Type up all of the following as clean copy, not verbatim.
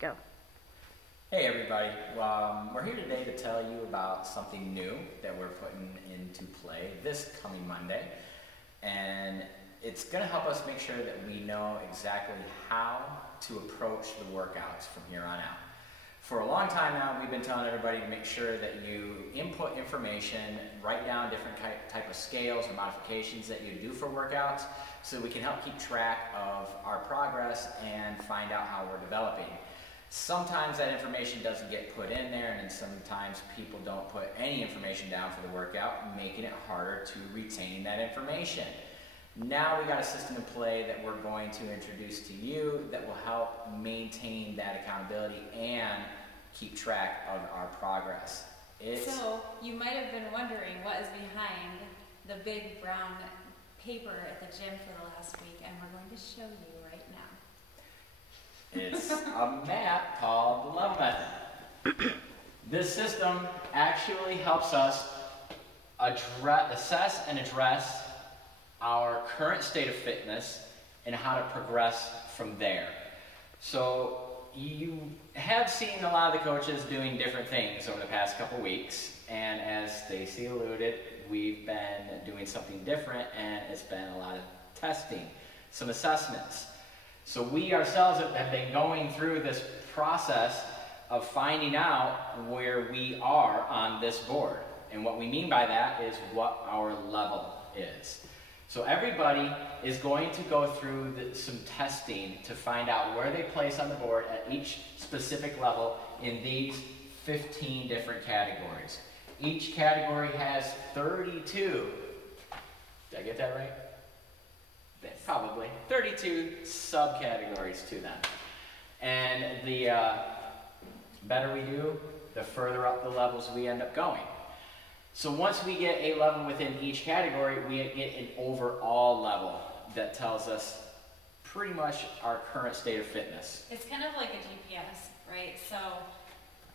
Go. Hey everybody, we're here today to tell you about something new that we're putting into play this coming Monday, and it's going to help us make sure that we know exactly how to approach the workouts from here on out. For a long time now, we've been telling everybody to make sure that you input information, write down different type of scales or modifications that you do for workouts so we can help keep track of our progress and find out how we're developing. Sometimes that information doesn't get put in there, and then sometimes people don't put any information down for the workout, making it harder to retain that information. Now we got a system in play that we're going to introduce to you that will help maintain that accountability and keep track of our progress. So you might have been wondering what is behind the big brown paper at the gym for the last week, and we're going to show you right now. It's a map called the Love Method. This system actually helps us assess and address our current state of fitness and how to progress from there. So you have seen a lot of the coaches doing different things over the past couple weeks, and as Stacy alluded, we've been doing something different, and it's been a lot of testing, some assessments. So we ourselves have been going through this process of finding out where we are on this board. And what we mean by that is what our level is. So everybody is going to go through some testing to find out where they place on the board at each specific level in these 15 different categories. Each category has 32, did I get that right? Probably 32 subcategories to them. And the better we do, the further up the levels we end up going. So once we get a level within each category, we get an overall level that tells us pretty much our current state of fitness. It's kind of like a GPS, right? So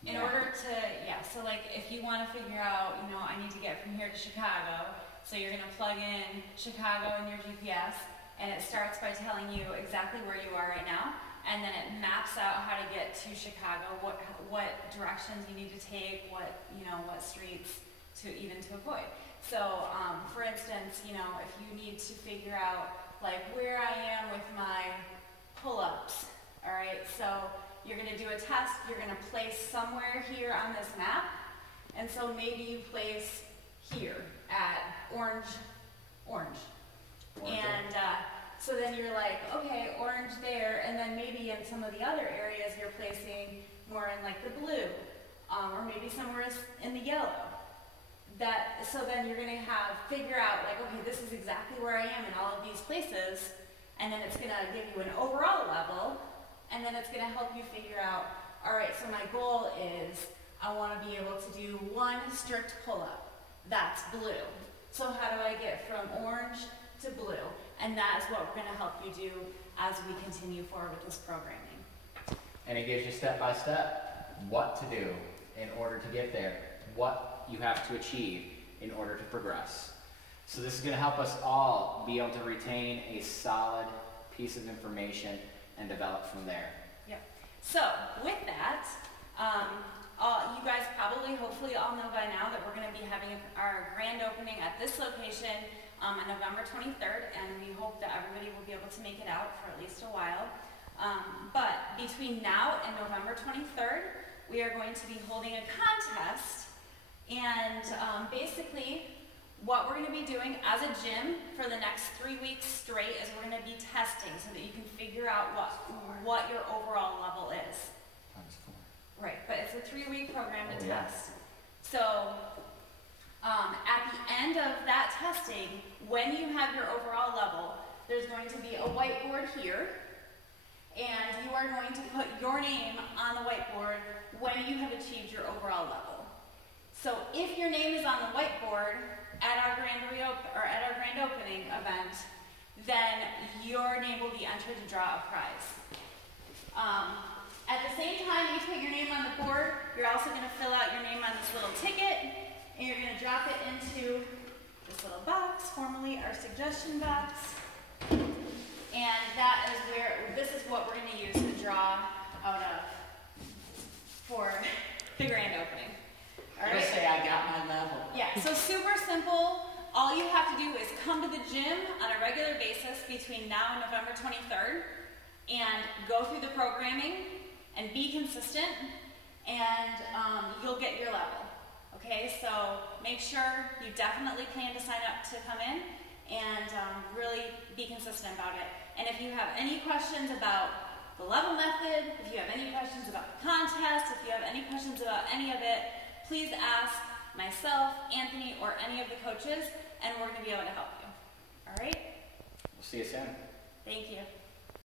in order to, so like if you want to figure out, I need to get from here to Chicago, so you're going to plug in Chicago in your GPS, and it starts by telling you exactly where you are right now, and then it maps out how to get to Chicago, what directions you need to take, what streets to avoid. So, for instance, if you need to figure out like where I am with my pull-ups, all right, so you're going to do a test, you're going to place somewhere here on this map, and so maybe you place here at orange. And so then you're like, okay, orange there, and then maybe in some of the other areas you're placing more in like the blue, or maybe somewhere in the yellow. So then you're going to figure out like, okay, this is exactly where I am in all of these places, and then it's going to give you an overall level, and then it's going to help you figure out, all right, so my goal is I want to be able to do one strict pull-up. That's blue. So how do I get from orange to blue? And that is what we're going to help you do as we continue forward with this programming. And it gives you step by step what to do in order to get there, what you have to achieve in order to progress. So this is going to help us all be able to retain a solid piece of information and develop from there. Yep. So with that, you guys probably, hopefully all know by now that we're going to be having our grand opening at this location on November 23rd, and we hope that everybody will be able to make it out for at least a while. But between now and November 23rd, we are going to be holding a contest, and basically what we're going to be doing as a gym for the next 3 weeks straight is we're going to be testing so that you can figure out what your overall level is. Right, but it's a 3-week program to test. So at the end of that testing, when you have your overall level, there's going to be a whiteboard here, and you are going to put your name on the whiteboard when you have achieved your overall level. So if your name is on the whiteboard at our grand opening event, then your name will be entered to draw a prize. At the same time you put your name on the board, you're also going to fill out your name on this little ticket, and you're going to drop it into this little box, formerly our suggestion box. And that is this is what we're going to use to draw out of for the grand opening. All right? Just say I got my level. Yeah, so super simple. All you have to do is come to the gym on a regular basis between now and November 23rd and go through the programming and be consistent, and you'll get your level. Okay, so make sure you definitely plan to sign up to come in and really be consistent about it. And if you have any questions about the level method, if you have any questions about the contest, if you have any questions about any of it, please ask myself, Anthony, or any of the coaches, and we're going to be able to help you. All right? We'll see you soon. Thank you.